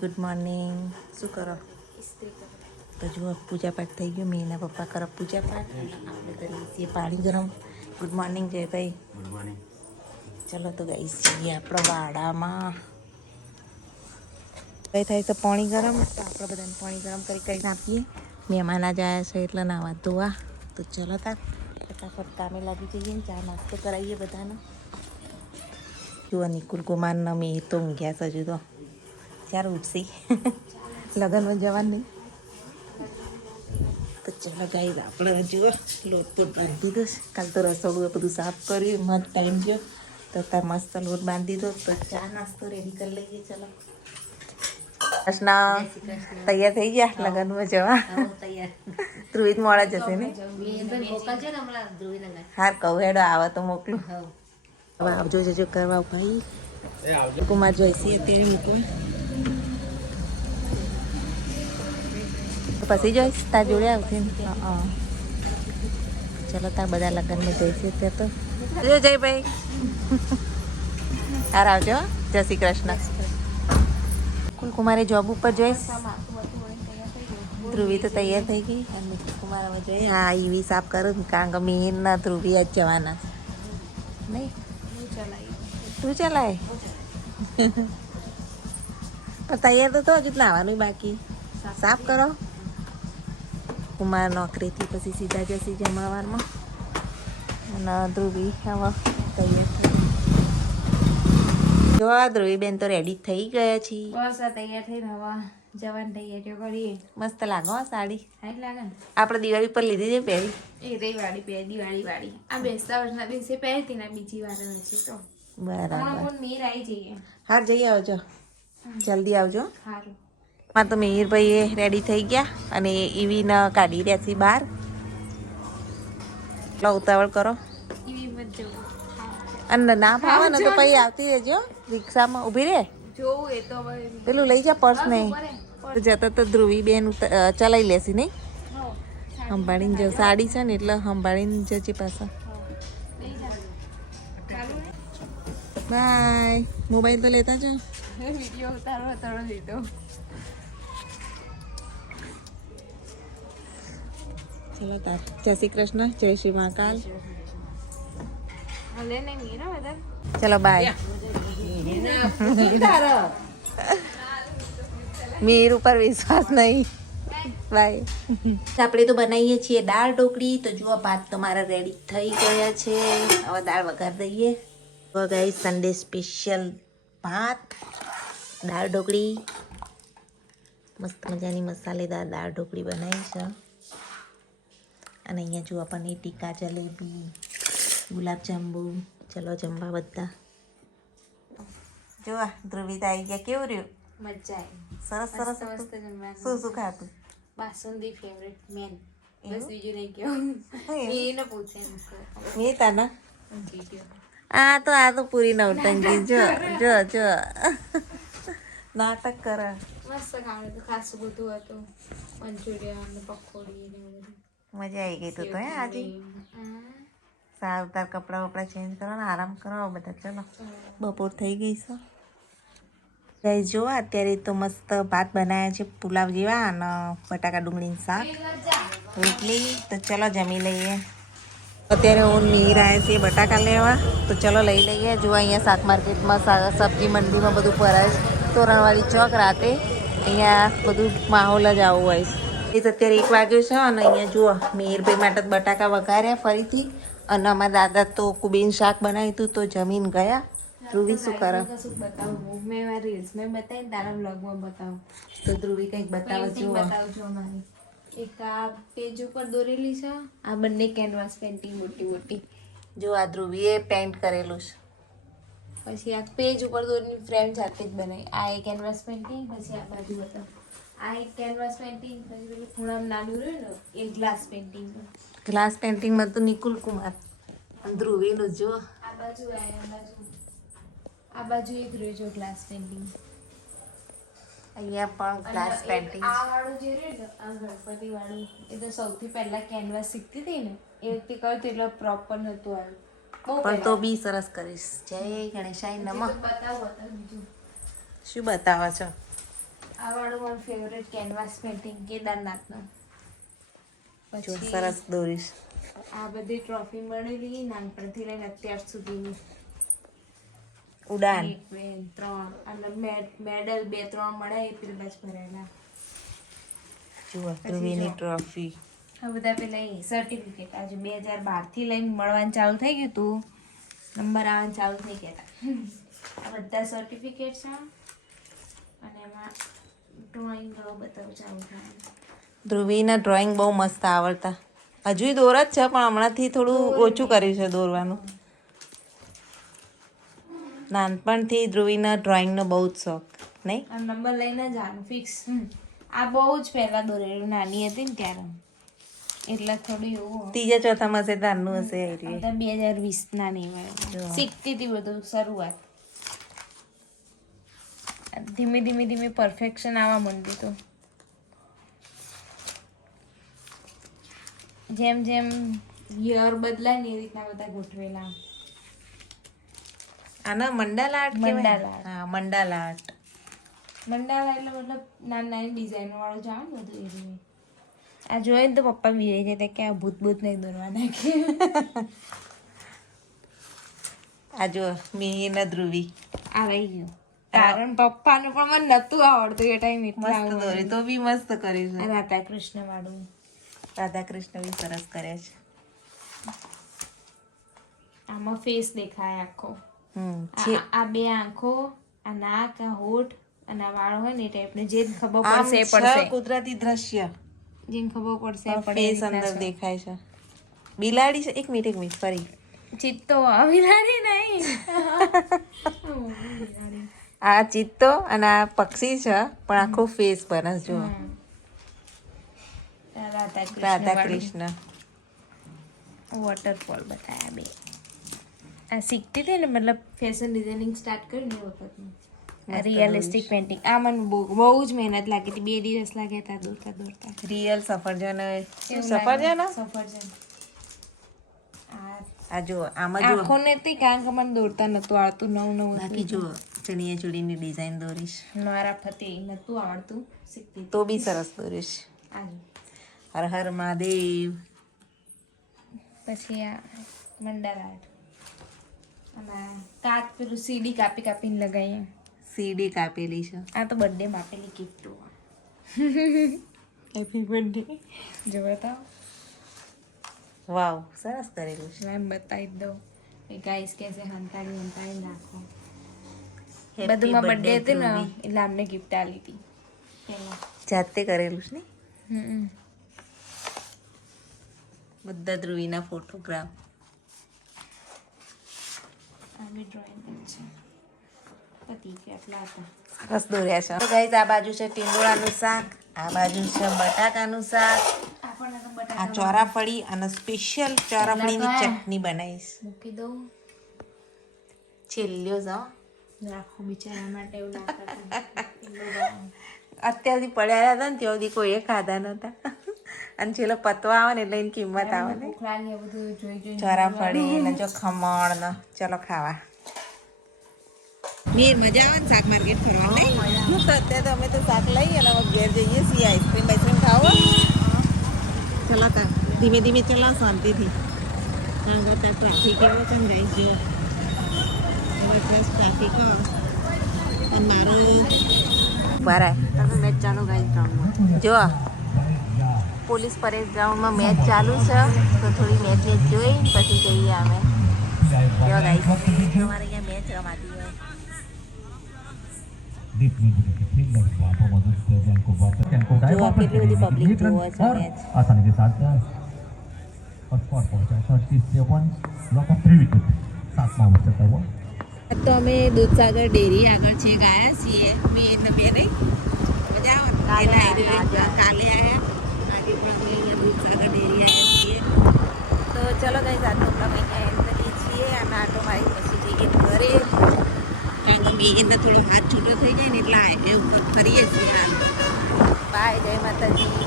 Good morning. શું કરો? તો જુઓ પૂજા પાઠ થઈ ગયો. મેં એના પપ્પા કરો પૂજા પાઠ. આપણે કરીએ છીએ પાણી ગરમ. Good morning Jaybhai. Good morning. ચલો તો ગઈ છીએ આપણા વાડામાં. કઈ થાય તો પાણી ગરમ. તો આપણે બધાને પાણી ગરમ કરીને આપીએ. મહેમાન જ આવ્યા છે એટલે નાવા ધોવા. તો ચલો તાર ફટાફટ કામે લાગી જઈએ ને ચા નાસ્તો કરાવીએ બધાને. જુઓ નિકુલ કુમારના મેં તો ઊંઘ્યા છે હજુ તો. ક્યારે ઉઠશી? લગ્નમાં જવાનું નહીં. તો ચાલો ગાઈ આપણે જુઓ લોટ પોટ બાંધી દીધો છે. કાલ તો રસોડું બધું સાફ કર્યું. મસ્ત ટાઈમ ગયો તો તાર મસ્ત લોટ બાંધી દીધો. તો ચા નાસ્તો રેડી કરી લઈએ. ચલો કૃષ્ણ તૈયાર થઈ ગયા લગ્નમાં જવા? ધ્રુવિત મોડા જશે ને? હાર કહું હેડો આવે તો મોકલું. હવે આવજો જજો કરવા ભાઈ. કુમાર જોઈશી અત્યારે મૂકવા પછી જોઈશ તાર જોડે આવશે ને. ચલો તાર બધા લગ્નમાં જઈશે ત્યાં તો જો જય ભાઈ. તાર આવજો. જય શ્રી કૃષ્ણ. કુમારે જોબ ઉપર જોઈશ. ધ્રુવી તો તૈયાર થઈ ગઈ અને કુમાર હવે જોઈએ. હા ઈવી સાફ કરું કારણ કે મેં ના ધ્રુવી જ જવાના નહીં. તું ચલાય પણ તૈયાર તો હજુ નાવાનું બાકી. સાફ કરો. કુમાર નોકરીથી પછી સીધા જશે જમણવારમાં અને ધ્રુવી હવે તૈયાર થઈ. જો ધ્રુવી બેન તો રેડી થઈ ગયા છે. બસ આ તૈયાર થઈને હવા જવાની તૈયારીઓ કરીએ. મસ્ત લાગો સાડી. સારી લાગે ને? આપણે દિવાળી પર લીધી છે પહેરી. એ રવિવાળી દિવાળી વાળી આ બેસતા વર્ષના દિવસે પહેરતી ને બીજી વાર હશે તો બરાબર. નીર આવી જઈએ. હાર જઈ આવજો. જલ્દી આવજો. સારું. માં તો મિહિરભાઈ રેડી થઈ ગયા અને ઈવીને કાઢી રહ્યા છે બહાર. એટલો ઉતાવળ કરો. એવી મત જવું અને ના ભાવે ને તો પછી આવતી રહેજો રિક્ષામાં ઊભી રહે. જોવું એ તો હવે પેલું લઈ જા પર્સ નહીં. જતા તો ધ્રુવી બેન ચલાવી લેશે નહીં. સંભાળીને જો સાડી છે ને એટલે સંભાળીને જજે પાછા. બાય. મોબાઈલ તો લેતા જાઓ. વિડીયો ઉતારો લીધો. ચલો તાર જય શ્રી કૃષ્ણ. જય શ્રી મહાકાલ. હલે નહીં મીરા બધા. ચલો બાય. મીર ઉપર વિશ્વાસ નહીં. બાય. આપણે તો બનાવીએ છીએ દાળ ઢોકળી. તો જુઓ ભાત તો મારા રેડી થઈ ગયા છે. હવે દાળ વઘાર દઈએ. ગાઈ સન્ડે સ્પેશિયલ ભાત દાળ ઢોકળી. મસ્ત મજાની મસાલેદાર દાળ ઢોકળી બનાવી છે. અને અહીંયા જુઓ પનીર ટીકા, જલેબી, ગુલાબજાંબુ. ચલો જમવા બધા. જોવા ધ્રુવિત આવી ગયા. કેવું રહ્યું? મજા આવી. સરસ સરસ. મસ્ત જમવાનું. શું શું ખાતું? Basundi favourite main. બસ બીજું નહીં કેવું. એને પૂછે મેં તાના આ તો પૂરી નવટંકી. જો જો જો નાટક કરે. મસ્ત ખાવાનું તો ખાસું બધું હતું. મંચુરિયન પકોડી ને બધું. મજા આવી ગઈ. તો હે આજે સારું. તાર કપડાં વપડા ચેન્જ કરો ને આરામ કરો બધા. ચલો બપોર થઈ ગઈ છે. ગાઈસ જો અત્યારે તો મસ્ત ભાત બનાવ્યા છે પુલાવ જેવા અને બટાકા ડુંગળીનું શાક રોટલી. તો ચલો જમી લઈએ. અત્યારે હું નીર આવ્યા છીએ બટાકા લેવા. તો ચલો લઈ લઈએ. જો અહીંયા શાક માર્કેટમાં સબ્જી મંડીમાં બધું ભરાય છે. તોરણવાળી ચોક રાતે અહીંયા બધું માહોલ જ આવું હોય છે. એ તો અત્યારે 1 વાગ્યો છે અને અહીંયા જુઓ મિહિરભાઈ માટે બટાકા વઘાર્યા ફરીથી. અને અમારા દાદા તો કુબીન શાક બનાવ્યું હતું તો જમીન ગયા. ધ્રુવી શું કરે? બતાવું મેં મારી રીલ્સ મેં બતાવી તારા બ્લોગમાં બતાવું. તો ધ્રુવી કંઈક બતાવે જુઓ. બતાવજો અમારી એક આ પેજ ઉપર દોરેલી છે. આ બંને કેનવાસ પેન્ટિંગ મોટી મોટી. જો આ ધ્રુવીએ પેન્ટ કરેલું છે. પછી આ પેજ ઉપર દોરેલી ફ્રેમ જાતે જ બનાવી. આ એક કેનવાસ પેન્ટિંગ. પછી આ બાજુ બતાવ. આ એક કેનવાસ પેન્ટિંગ. પછી પેલું ખૂણામાં નાનું રહ્યું ને એ ગ્લાસ પેન્ટિંગ. ગ્લાસ પેન્ટિંગમાં તો નિકુલ કુમાર અને ધ્રુવીનું જો. આ બાજુ આ બાજુ એક રહ્યું જો ગ્લાસ પેન્ટિંગ. અહીંયા પણ ગ્લાસ પેન્ટિંગ. આ વાળું જે રહ્યું ને આ ગણપતિ વાળું એ તો સૌથી પહેલા કેનવાસ શીખતી હતી ને એ વખતે કહ્યું એટલે પ્રોપર નહોતું આવ્યું. પણ તો બી સરસ કરીશ. જય ગણેશાય નમઃ. બતાવો બીજું શું બતાવો છો? આ વાળું મારું ફેવરેટ કેનવાસ પેઇન્ટિંગ કેદારનાથનો. જો પછી સરસ દોરીશ. આ બધી ટ્રોફી મળેલી નાનપણથી લઈને અત્યાર સુધીની. ઉડાન 1 2 3 અને મેડલ 2 3 મળ્યા એ પેલા જ ભરેલા. જુઓ ધ્રુવીની ટ્રોફી. આ બધા પેલા સર્ટિફિકેટ આજે 2012 થી લઈને મળવાનું ચાલુ થઈ ગયું હતું. નંબર આવવાનું ચાલુ થઈ ગયા હતા. આ બધા સર્ટિફિકેટ છે અને એમાં ડ્રોઈંગ બતાવું ચાલુ થાય. ધ્રુવીના ડ્રોઈંગ બહુ મસ્ત આવડતા. હજુ દોર જ છે પણ હમણાંથી થોડું ઓછું કર્યું છે દોરવાનું. નાનપણથી ધ્રુવીના ડ્રોઈંગનો બહુ જ શોખ નહીં. આ નંબર લઈને જ આનું ફિક્સ. આ બહુ જ પહેલા દોરેલું નાની હતી ને ત્યારે એટલે થોડું એવું ત્રીજા ચોથામાં હશે તારનું હશે એ રહ્યું. 2020 ના નહીં શીખતી હતી બધું શરૂઆત. ધીમે ધીમે ધીમે પરફેક્શન આવવા માંડ્યું તો જેમ જેમ યર બદલાય ને એ રીતના બધા ગોઠવેલા. આના મંડાલા આર્ટ મંડાલા કહેવાય. હા મંડાલા આર્ટ. મંડાલા એટલે મતલબ નાની નાની ડિઝાઇન વાળું જ આવે ને બધું એ રીતે. આ જોઈને તો પપ્પા બી જાય કે આ ભૂત ભૂત નહીં દોરવા નાખે. આ જો મીહીના ધ્રુવી આ રહી ગયું કારણ પપ્પાનું પણ મને નતું આવડતું એ ટાઈમ એટલા મસ્ત દોરી તો બી મસ્ત કર્યું છે. રાધા કૃષ્ણ વાળું. રાધા કૃષ્ણ બી સરસ કર્યા છે. આમાં ફેસ દેખાય આખો. છે આ બે આંખો, આ નાક, આ હોઠ અને આ વાળ હોય ને એ ટાઈપને જે ખબર આમ પડશે એ છે પડશે. કુદરતી દ્રશ્ય. જેને ખબર પડશે એ પડે. ફેસ અંદર દેખાય છે. બિલાડી છે. એક મિનિટ ફરી. ચિત્તો બિલાડી નહીં. આ ચિત્તો અને આ પક્ષી છે પણ આખો ફેસ બને જો. રાધા કૃષ્ણ વોટરફોલ બતાયા બે. આ શીખતી હતી ને મતલબ ફેશન ડિઝાઇનિંગ સ્ટાર્ટ કર્યું ને એ વખતનું. રિયલિસ્ટિક પેઇન્ટિંગ આ મને બહુ જ મહેનત લાગી હતી. 2 દિવસ લાગ્યા હતા દોરતા દોરતા. રિયલ સફરજન. એવું સફરજન લાગે, સફરજન. આ જો આમાં જો આંખો ને તે કારણ કે મને દોરતા નતું આવડતું. નવું બાકી જો ચણિયા ચોળીની ડિઝાઇન દોરીશ. મારા ફતે નતું આવડતું શીખતી. તો બી સરસ દોરીશ. આજે હર હર મહાદેવ. પછી આ મંડાલા આર્ટ અને કાચ પેલું સીડી કાપી કાપીને લગાવીએ. સીડી કાપેલી છે. આ તો બર્થડે માં આપેલી ગિફ્ટ. Happy birthday. જો બતાવો. વાવ સરસ કરેલું છે. એમ બતાવી દઉં એ ગાઈસ કહેશે હંતાડી નાખો. Happy બધુંમાં બર્થડે birthday, હતી ને ધ્રુવી. એટલે અમને ગિફ્ટ આલી હતી પહેલા. જાતે કરેલું છે ને. હમ. બધા ધ્રુવીના ફોટોગ્રાફ. આ બી ડ્રોઈંગ છે. પતિ કેટલા હતા. સરસ દોર્યા છે. તો ગાઈસ આ બાજુ છે ટીંડોળાનું શાક, આ બાજુ છે બટાકાનું શાક, આપણને તો આ બટાકા ચોરાફળી અને સ્પેશિયલ ચોરાફળીની કયા? ચટણી બનાવીશ. મૂકી દઉં. છેલ્લ્યો છે હો. રાખો બિચારા માટે એવું ના કરતા. અત્યારથી પડ્યા હતા ને ત્યાં સુધી કોઈએ ખાધા નહોતા અને છેલ્લો પતવા આવે ને એટલે એની કિંમત આવે ને. ભૂખ લાગે એ બધું જોઈ જોઈને. ચોરાફળી ને જો ખમણ ને ચલો ખાવા. મીર મજા આવે ને શાક માર્કેટ ફરવા નહીં? હું તો અત્યારે તો અમે તો શાક લઈએ અને હવે ઘેર જઈએ છીએ. આઈસ્ક્રીમ બાઈસ્ક્રીમ ખાવો. ચલો તો ધીમે ધીમે ચલો શાંતિથી. કારણ કે ત્યાં ટ્રાફિક એવો છે ને ગાઈસ જો. એટલે પ્લસ ટ્રાફિક અને મારું બરાબર મેચ ચાલુ ગાઈસ ગ્રાઉન્ડમાં જો પોલીસ પરેડ ગ્રાઉન્ડમાં મેચ ચાલુ છે તો થોડી મેચ જોઈ પછી જઈએ અમે. જો ગાઈસ તમારે અહીંયા મેચ રમાતી હોય. જો કેટલી બધી પબ્લિક જોવે છે મેચ. आसानी के साथ और स्पॉट पहुंचा 37 लॉक ऑफ 3 विकेट 7वां ओवर चलता हुआ. તો અમે દૂધસાગર ડેરી આગળ છે ગયા છીએ. મેં બે નહીં મજા આવે ને કાલે આવ્યા આજે પણ અમે અહીંયા દૂધસાગર ડેરી આવ્યા છીએ. તો ચલો ગઈ સાથે આપણે અહીંયા એન્ડ કરીએ છીએ અને આટો મારી પછી જઈએ ઘરે. કારણ કે મેં અંદર થોડો હાથ છૂટો થઈ જાય ને એટલે એ ઉપર ફરીએ છીએ. બાય જય માતાજી.